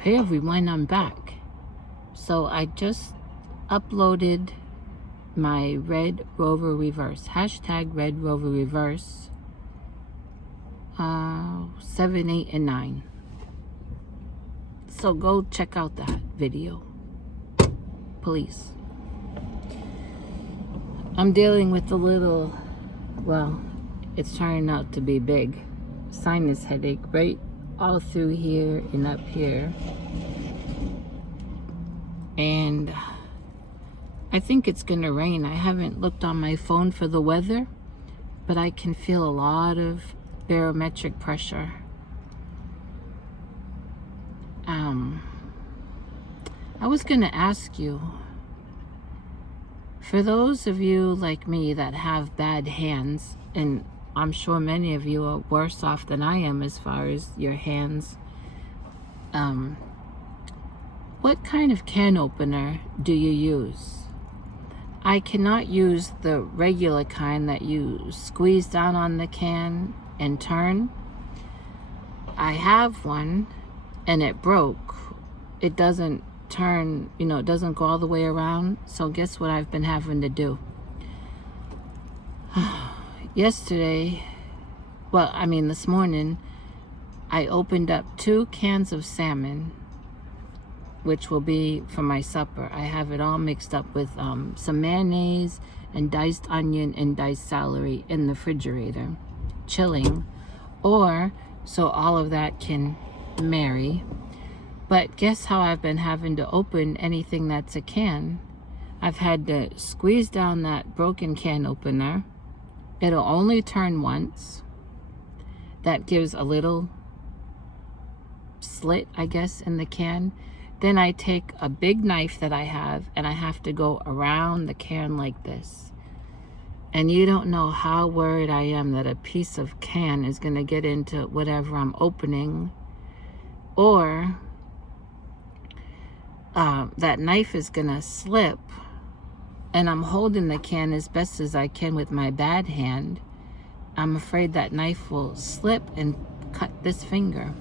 Hey everyone, I'm back. So I just uploaded my Red Rover Reverse, hashtag Red Rover Reverse, 7, 8, and 9. So go check out that video, please. I'm dealing with a little, well, it's turning out to be big, sinus headache right all through here and up here. And I think it's gonna rain. I haven't looked on my phone for the weather, but I can feel a lot of barometric pressure. I was gonna ask you, for those of you like me that have bad hands, and I'm sure many of you are worse off than I am as far as your hands, what kind of can opener do you use? I cannot use the regular kind that you squeeze down on the can and turn. I have one and it broke. It doesn't turn, it doesn't go all the way around. So guess what I've been having to do? Yesterday, this morning, I opened up 2 cans of salmon, which will be for my supper. I have it all mixed up with some mayonnaise and diced onion and diced celery in the refrigerator, chilling, or so all of that can marry. But guess how I've been having to open anything that's a can? I've had to squeeze down that broken can opener. It'll only turn once. That gives a little slit, I guess, in the can. Then I take a big knife that I have and I have to go around the can like this. And you don't know how worried I am that a piece of can is going to get into whatever I'm opening, or that knife is going to slip, and I'm holding the can as best as I can with my bad hand. I'm afraid that knife will slip and cut this finger.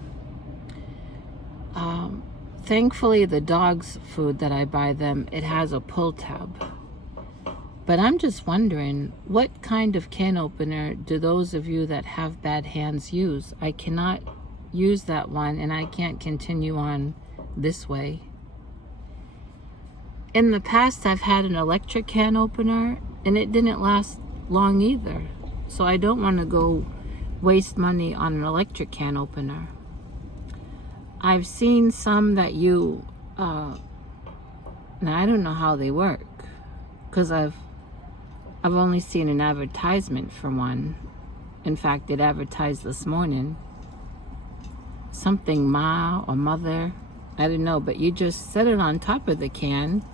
Thankfully, the dog's food that I buy them, it has a pull tab. But I'm just wondering, what kind of can opener do those of you that have bad hands use? I cannot use that one, and I can't continue on this way. In the past, I've had an electric can opener, and it didn't last long either. So I don't want to go waste money on an electric can opener. I've seen some that now I don't know how they work, because I've only seen an advertisement for one. In fact, it advertised this morning. Something ma or mother, I don't know, but you just set it on top of the can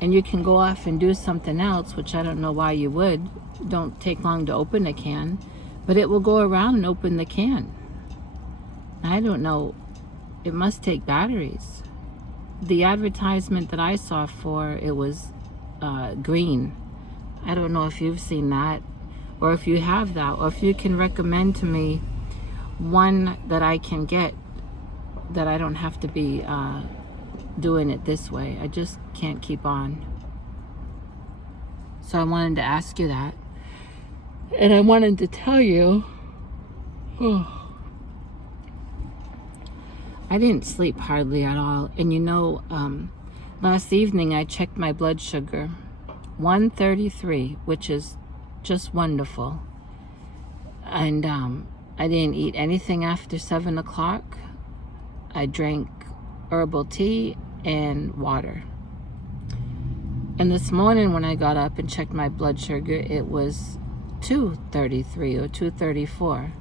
and you can go off and do something else, which I don't know why you would. Don't take long to open a can, but it will go around and open the can. I don't know. It must take batteries. The advertisement that I saw for it was green. I don't know if you've seen that, or if you have that, or if you can recommend to me one that I can get, that I don't have to be doing it this way. I just can't keep on. So I wanted to ask you that. And I wanted to tell you, I didn't sleep hardly at all. And last evening I checked my blood sugar, 133, which is just wonderful. And I didn't eat anything after 7 o'clock. I drank herbal tea and water. And this morning when I got up and checked my blood sugar, it was 233 or 234.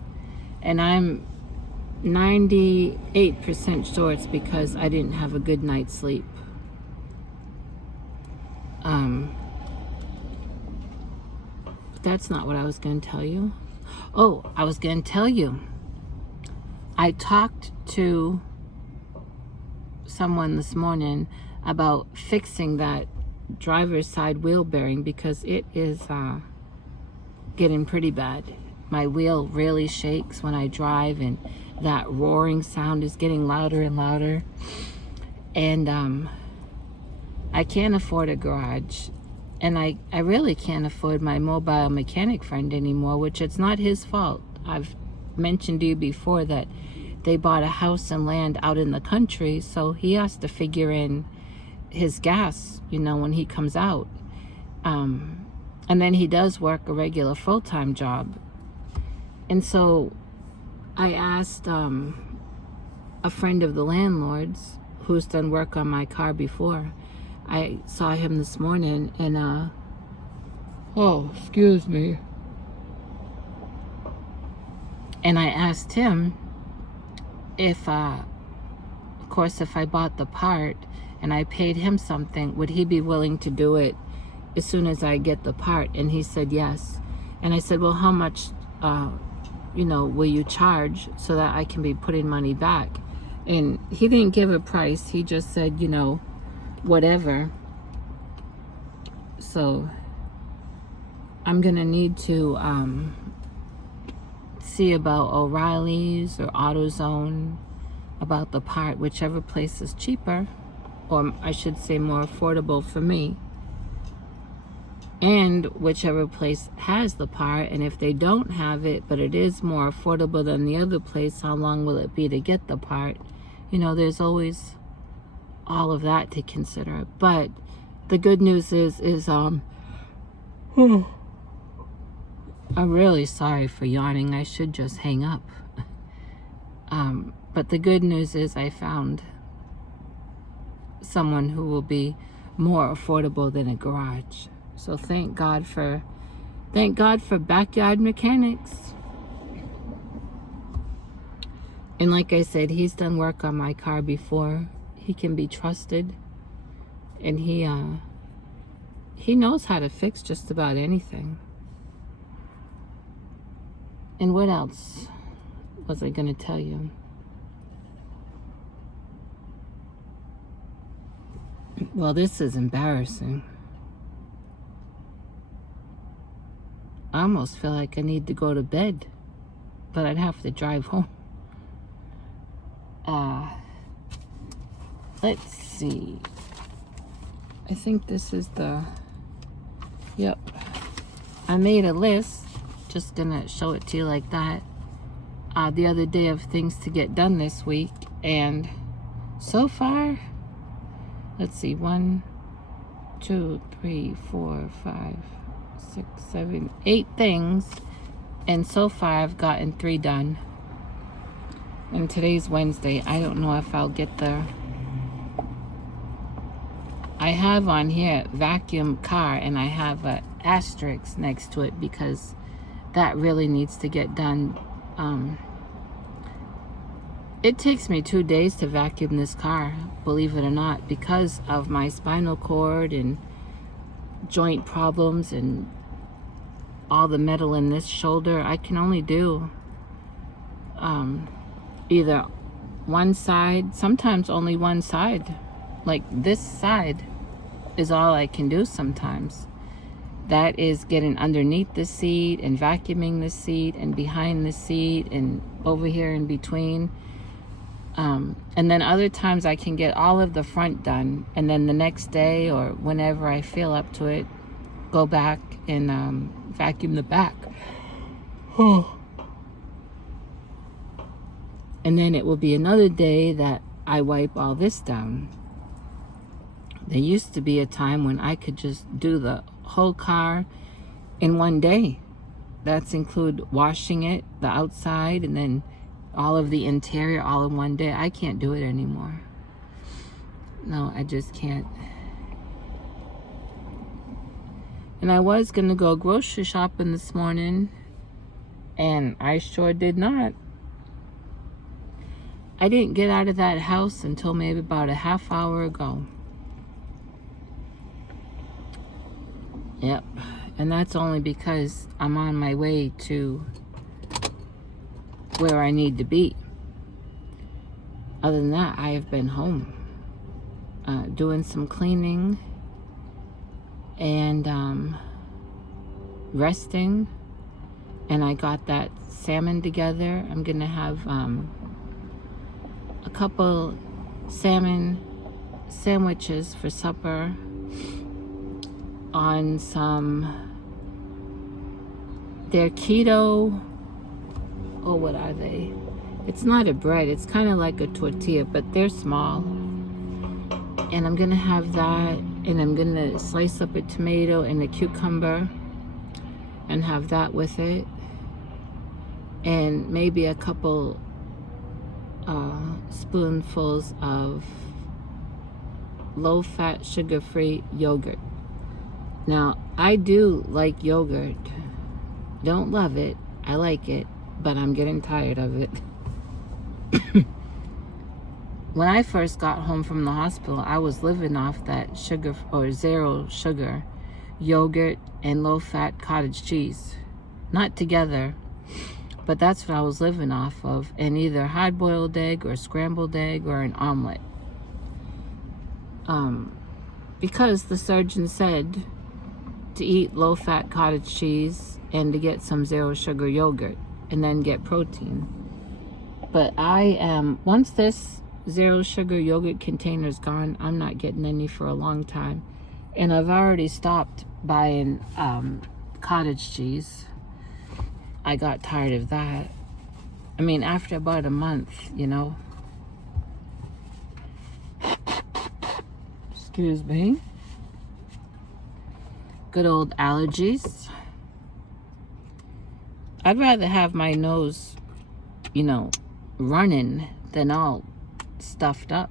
And I'm 98% sure it's because I didn't have a good night's sleep. That's not what I was going to tell you. Oh, I was going to tell you. I talked to someone this morning about fixing that driver's side wheel bearing, because it is getting pretty bad. My wheel really shakes when I drive, and that roaring sound is getting louder and louder. And I can't afford a garage. And I really can't afford my mobile mechanic friend anymore, which it's not his fault. I've mentioned to you before that they bought a house and land out in the country, so he has to figure in his gas, when he comes out. And then he does work a regular full-time job. And so I asked a friend of the landlord's who's done work on my car before. I saw him this morning and oh, excuse me. And I asked him if of course if I bought the part and I paid him something, would he be willing to do it as soon as I get the part? And he said yes. And I said, well, how much will you charge so that I can be putting money back? And he didn't give a price. He just said, whatever. So I'm gonna need to see about O'Reilly's or AutoZone about the part, whichever place is cheaper, or I should say more affordable for me, and whichever place has the part. And if they don't have it but it is more affordable than the other place, how long will it be to get the part? There's always all of that to consider. But the good news is I'm really sorry for yawning. I should just hang up. But the good news is I found someone who will be more affordable than a garage. So thank God for Backyard Mechanics. And like I said, he's done work on my car before. He can be trusted, and he knows how to fix just about anything. And what else was I going to tell you? Well, this is embarrassing. I almost feel like I need to go to bed, but I'd have to drive home. Let's see. I think this is yep. I made a list. Just gonna show it to you like that. The other day of things to get done this week. And so far, let's see, 1, 2, 3, 4, 5, 6, 7, 8 things. And so far I've gotten 3 done. And today's Wednesday. I don't know if I'll get there. I have on here vacuum car, and I have an asterisk next to it because that really needs to get done. It takes me 2 days to vacuum this car, believe it or not, because of my spinal cord and joint problems and all the metal in this shoulder. I can only do either one side, sometimes only one side. Like this side is all I can do sometimes. That is getting underneath the seat and vacuuming the seat and behind the seat and over here in between. And then other times I can get all of the front done, and then the next day or whenever I feel up to it, go back and vacuum the back. And then it will be another day that I wipe all this down. There used to be a time when I could just do the whole car in one day. That's include washing it, the outside, and then all of the interior all in one day. I can't do it anymore. No, I just can't. And I was gonna go grocery shopping this morning, and I sure did not. I didn't get out of that house until maybe about a half hour ago. Yep, and that's only because I'm on my way to where I need to be. Other than that, I have been home doing some cleaning and resting. And I got that salmon together. I'm gonna have a couple salmon sandwiches for supper on they're keto, or what are they? It's not a bread, it's kind of like a tortilla, but they're small. And I'm gonna have that, and I'm gonna slice up a tomato and a cucumber and have that with it, and maybe a couple spoonfuls of low-fat, sugar-free yogurt. Now, I do like yogurt. Don't love it. I like it, but I'm getting tired of it. When I first got home from the hospital, I was living off that sugar or zero sugar yogurt and low-fat cottage cheese. Not together, but that's what I was living off of, and either hard-boiled egg or scrambled egg or an omelet. Because the surgeon said to eat low-fat cottage cheese and to get some zero sugar yogurt and then get protein. But once this zero sugar yogurt container's gone, I'm not getting any for a long time. And I've already stopped buying cottage cheese. I got tired of that. I mean, after about a month, you know. Excuse me. Good old allergies. I'd rather have my nose, you know, running than all stuffed up.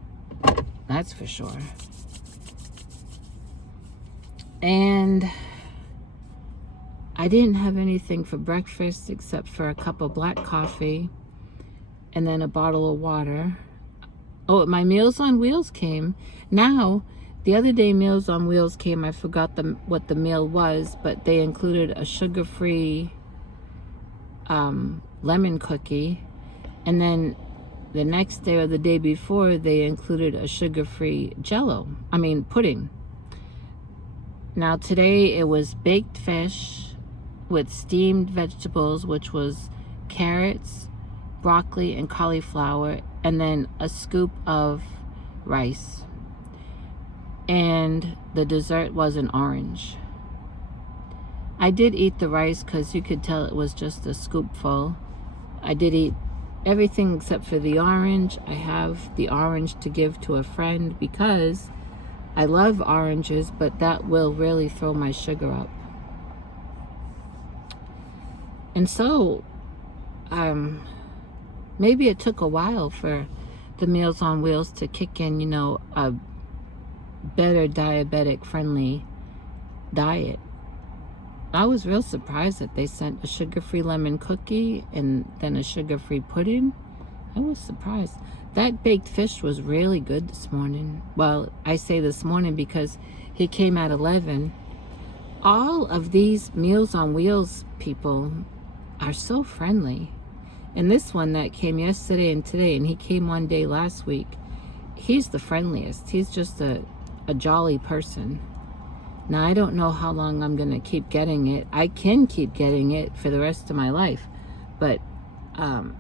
That's for sure. And I didn't have anything for breakfast except for a cup of black coffee and then a bottle of water. Oh, my Meals on Wheels came. Now, the other day Meals on Wheels came, I forgot what the meal was, but they included a sugar-free lemon cookie. And then the next day or the day before, they included a sugar-free pudding. Now today it was baked fish with steamed vegetables, which was carrots, broccoli, and cauliflower, and then a scoop of rice. And the dessert was an orange. I did eat the rice because you could tell it was just a scoopful. I did eat everything except for the orange. I have the orange to give to a friend because I love oranges, but that will really throw my sugar up. And so, maybe it took a while for the Meals on Wheels to kick in, you know, a better diabetic-friendly diet. I was real surprised that they sent a sugar-free lemon cookie and then a sugar-free pudding. I was surprised. That baked fish was really good this morning. Well, I say this morning because he came at 11. All of these Meals on Wheels people are so friendly. And this one that came yesterday and today, and he came one day last week, he's the friendliest. He's just a jolly person. Now, I don't know how long I'm going to keep getting it. I can keep getting it for the rest of my life. But in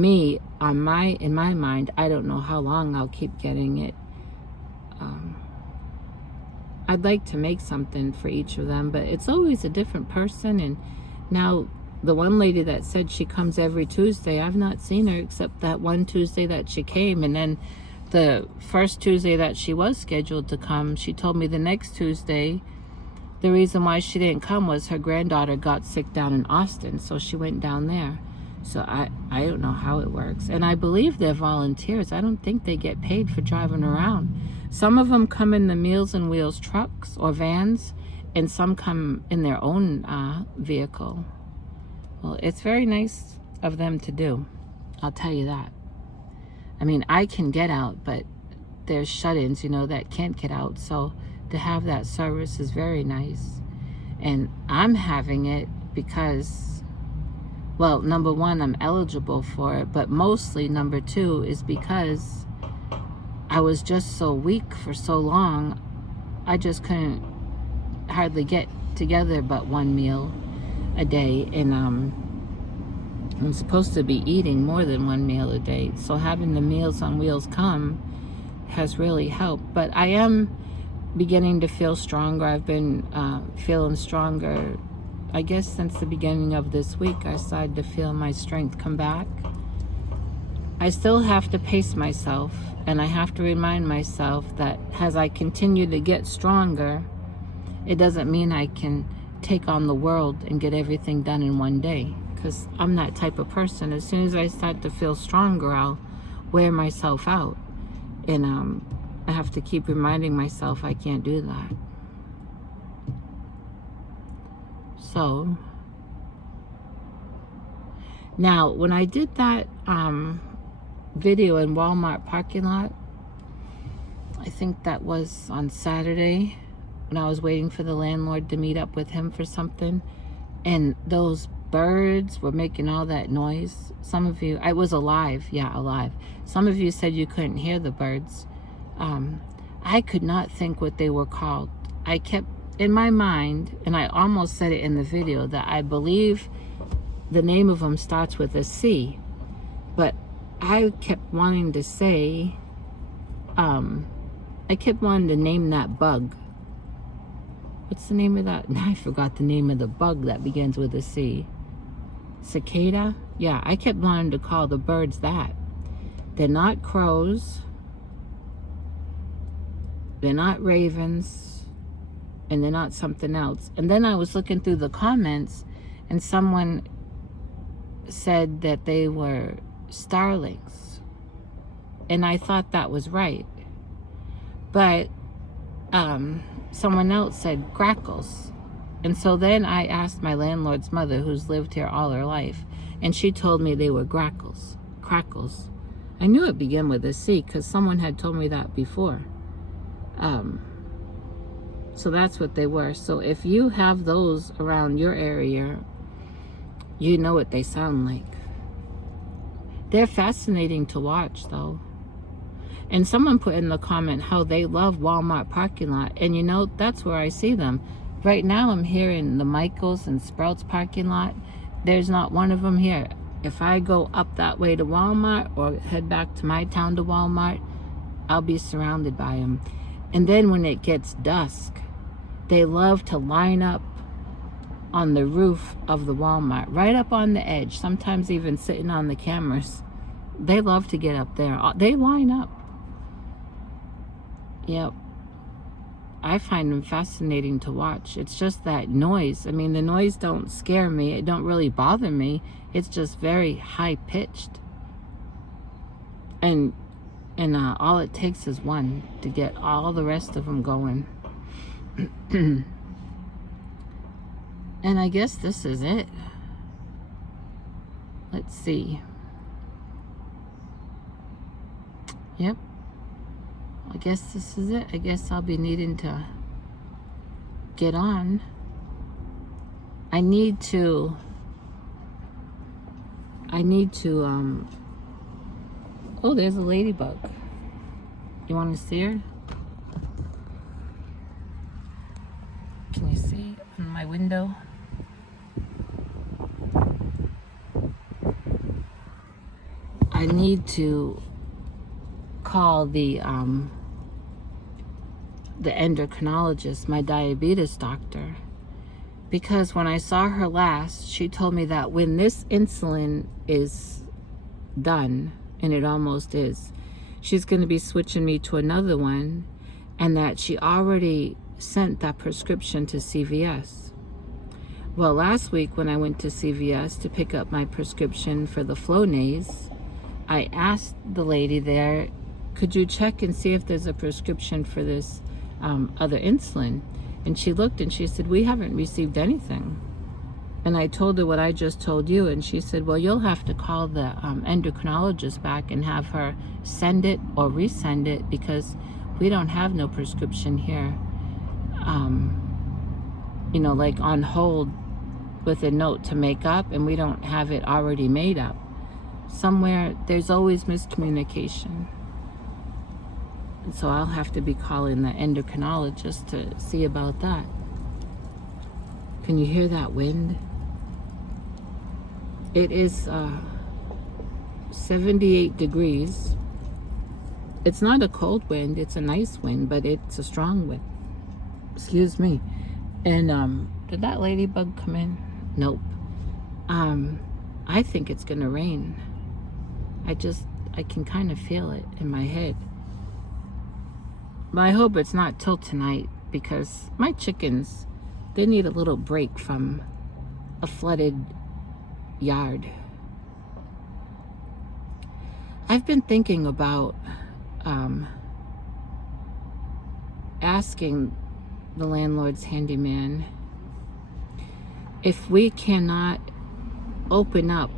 my mind, I don't know how long I'll keep getting it. I'd like to make something for each of them, but it's always a different person. And now the one lady that said she comes every Tuesday, I've not seen her except that one Tuesday that she came. And then the first Tuesday that she was scheduled to come, she told me the next Tuesday, the reason why she didn't come was her granddaughter got sick down in Austin, so she went down there. So I don't know how it works. And I believe they're volunteers. I don't think they get paid for driving around. Some of them come in the Meals on Wheels trucks or vans, and some come in their own vehicle. Well, it's very nice of them to do. I'll tell you that. I mean, I can get out, but there's shut-ins, you know, that can't get out. So to have that service is very nice. And I'm having it because, well, number one, I'm eligible for it, but mostly number two is because I was just so weak for so long, I just couldn't hardly get together but one meal a day. And I'm supposed to be eating more than one meal a day. So having the Meals on Wheels come has really helped. But I am beginning to feel stronger. I've been feeling stronger, I guess, since the beginning of this week. I started to feel my strength come back. I still have to pace myself, and I have to remind myself that as I continue to get stronger, it doesn't mean I can take on the world and get everything done in one day, because I'm that type of person. As soon as I start to feel stronger, I'll wear myself out. And I have to keep reminding myself I can't do that. So, now, when I did that video in Walmart parking lot, I think that was on Saturday, when I was waiting for the landlord to meet up with him for something, and those birds were making all that noise. Some of you, I was alive. Yeah, alive. Some of you said you couldn't hear the birds. I could not think what they were called. I kept in my mind, and I almost said it in the video, that I believe the name of them starts with a C, but I kept wanting to say, I kept wanting to name that bug. What's the name of that? I forgot the name of the bug that begins with a C. Cicada? Yeah, I kept wanting to call the birds that. They're not crows. They're not ravens. And they're not something else. And then I was looking through the comments, and someone said that they were starlings. And I thought that was right. But someone else said grackles. And so then I asked my landlord's mother, who's lived here all her life, and she told me they were grackles. Crackles. I knew it began with a C because someone had told me that before. So that's what they were. So if you have those around your area, you know what they sound like. They're fascinating to watch, though. And someone put in the comment how they love Walmart parking lot. And you know, that's where I see them. Right now I'm here in the Michaels and Sprouts parking lot. There's not one of them here. If I go up that way to Walmart or head back to my town to Walmart, I'll be surrounded by them. And then when it gets dusk, they love to line up on the roof of the Walmart, right up on the edge, sometimes even sitting on the cameras. They love to get up there. They line up. Yep. I find them fascinating to watch. It's just that noise. I mean, the noise don't scare me. It don't really bother me. It's just very high pitched. And all it takes is one to get all the rest of them going. And I guess this is it. Let's see. Yep. I guess this is it. I guess I'll be needing to get on. I need to oh, there's a ladybug. You want to see her? Can you see in my window? I need to call the endocrinologist, my diabetes doctor, because when I saw her last, she told me that when this insulin is done, and it almost is, she's going to be switching me to another one, and that she already sent that prescription to CVS. Well, last week when I went to CVS to pick up my prescription for the Flonase, I asked the lady there, could you check and see if there's a prescription for this other insulin? And she looked and she said, we haven't received anything. And I told her what I just told you, and she said, well, you'll have to call the endocrinologist back and have her send it or resend it, because we don't have no prescription here, you know, like on hold with a note to make up, and we don't have it already made up. Somewhere there's always miscommunication. And so I'll have to be calling the endocrinologist to see about that. Can you hear that wind? It is 78 degrees. It's not a cold wind, it's a nice wind, but it's a strong wind. Excuse me. And did that ladybug come in? Nope. I think it's gonna rain. I can kind of feel it in my head. But I hope it's not till tonight, because my chickens, they need a little break from a flooded yard. I've been thinking about asking the landlord's handyman if we cannot open up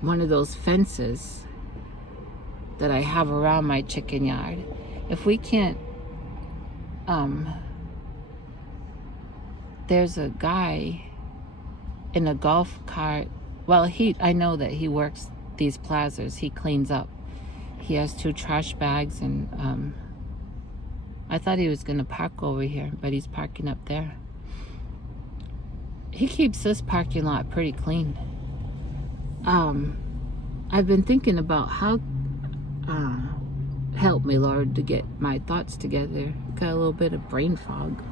one of those fences that I have around my chicken yard. If we can't, there's a guy in a golf cart. Well, I know that he works these plazas. He cleans up. He has 2 trash bags, and I thought he was gonna park over here, but he's parking up there. He keeps this parking lot pretty clean. I've been thinking about how, help me Lord to get my thoughts together. Got a little bit of brain fog.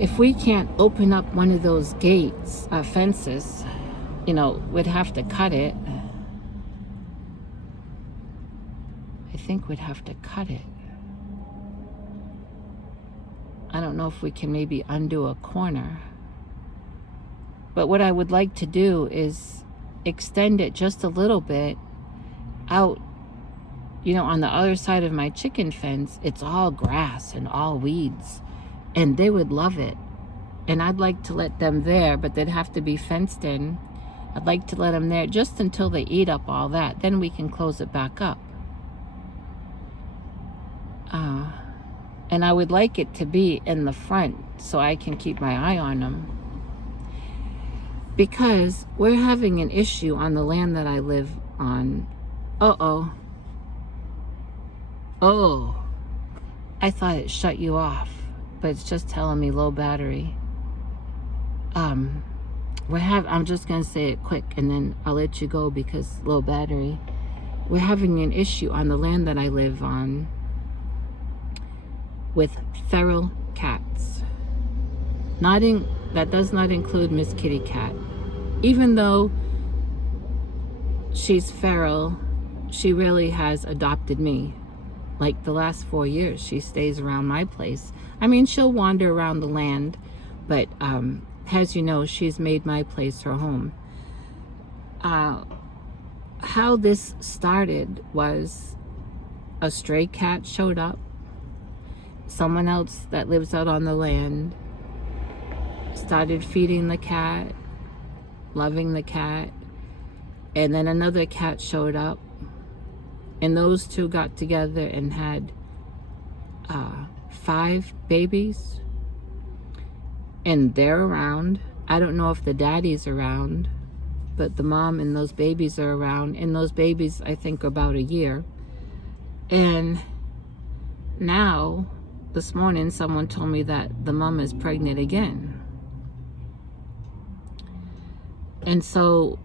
If we can't open up one of those gates, fences, you know, we'd have to cut it. I think we'd have to cut it. I don't know if we can maybe undo a corner. But what I would like to do is extend it just a little bit out, you know, on the other side of my chicken fence. It's all grass and all weeds, and they would love it. And I'd like to let them there, but they'd have to be fenced in. I'd like to let them there just until they eat up all that. Then we can close it back up. And I would like it to be in the front so I can keep my eye on them. Because we're having an issue on the land that I live on. Oh, I thought it shut you off, but it's just telling me low battery. I'm just gonna say it quick and then I'll let you go because low battery. We're having an issue on the land that I live on with feral cats. That does not include Miss Kitty Cat. Even though she's feral, she really has adopted me. Like the last 4 years, she stays around my place. I mean, she'll wander around the land, but as you know, she's made my place her home. How this started was a stray cat showed up. Someone else that lives out on the land started feeding the cat, loving the cat, and then another cat showed up, and those 2 got together and had 5 babies, and they're around. I don't know if the daddy's around, but the mom and those babies are around, and those babies I think are about a year. And now this morning someone told me that the mom is pregnant again. And so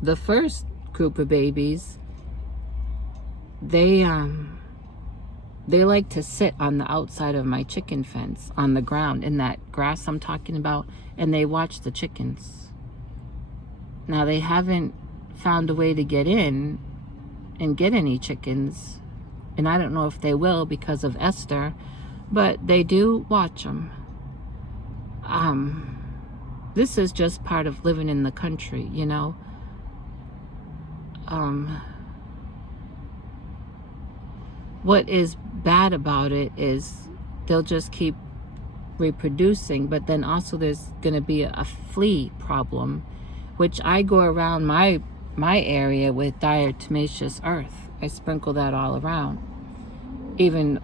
the first group of babies, they like to sit on the outside of my chicken fence on the ground in that grass I'm talking about, and they watch the chickens. Now they haven't found a way to get in and get any chickens, and I don't know if they will because of Esther, but they do watch them. This is just part of living in the country, you know. What is bad about it is they'll just keep reproducing, but then also there's going to be a flea problem, which I go around my area with diatomaceous earth. I sprinkle that all around, even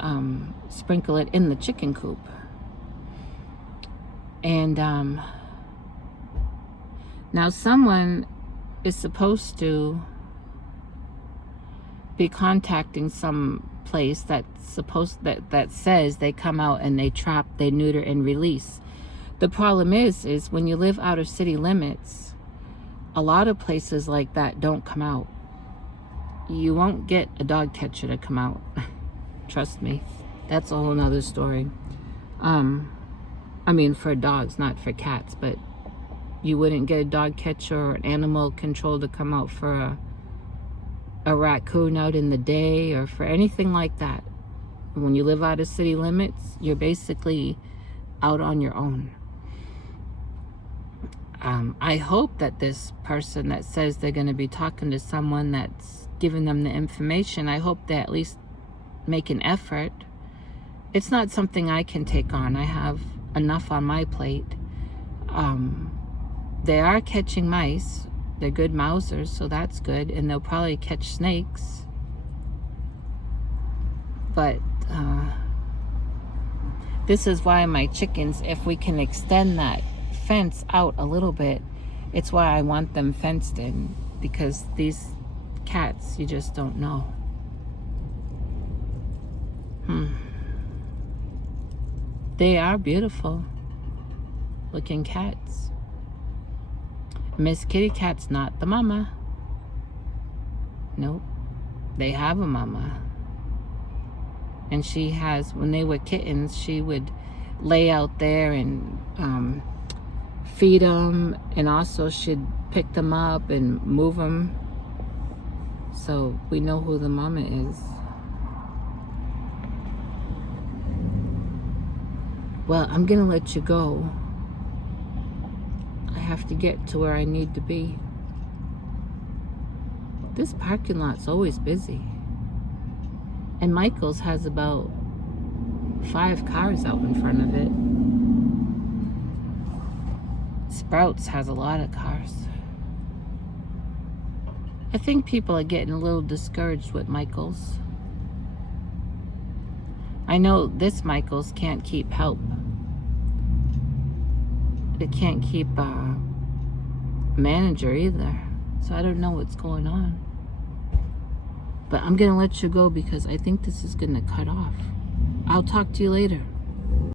sprinkle it in the chicken coop. And now someone is supposed to be contacting some place that says they come out and they trap, they neuter and release. The problem is when you live out of city limits, a lot of places like that don't come out. You won't get a dog catcher to come out. Trust me. That's a whole nother story. I mean, for dogs, not for cats, but you wouldn't get a dog catcher or an animal control to come out for a raccoon out in the day or for anything like that. When you live out of city limits, you're basically out on your own. I hope that this person that says they're going to be talking to someone that's giving them the information, I hope they at least make an effort. It's not something I can take on. I have enough on my plate. They are catching mice. They're good mousers, so that's good. And they'll probably catch snakes. But this is why my chickens, if we can extend that fence out a little bit, it's why I want them fenced in. Because these cats, you just don't know. They are beautiful looking cats. Miss Kitty Cat's not the mama. Nope. They have a mama. And she has, when they were kittens, she would lay out there and feed them, and also she'd pick them up and move them. So we know who the mama is. Well, I'm gonna let you go. I have to get to where I need to be. This parking lot's always busy. And Michael's has about 5 cars out in front of it. Sprouts has a lot of cars. I think people are getting a little discouraged with Michael's. I know this Michael's can't keep help. It can't keep a manager either. So I don't know what's going on. But I'm going to let you go because I think this is going to cut off. I'll talk to you later.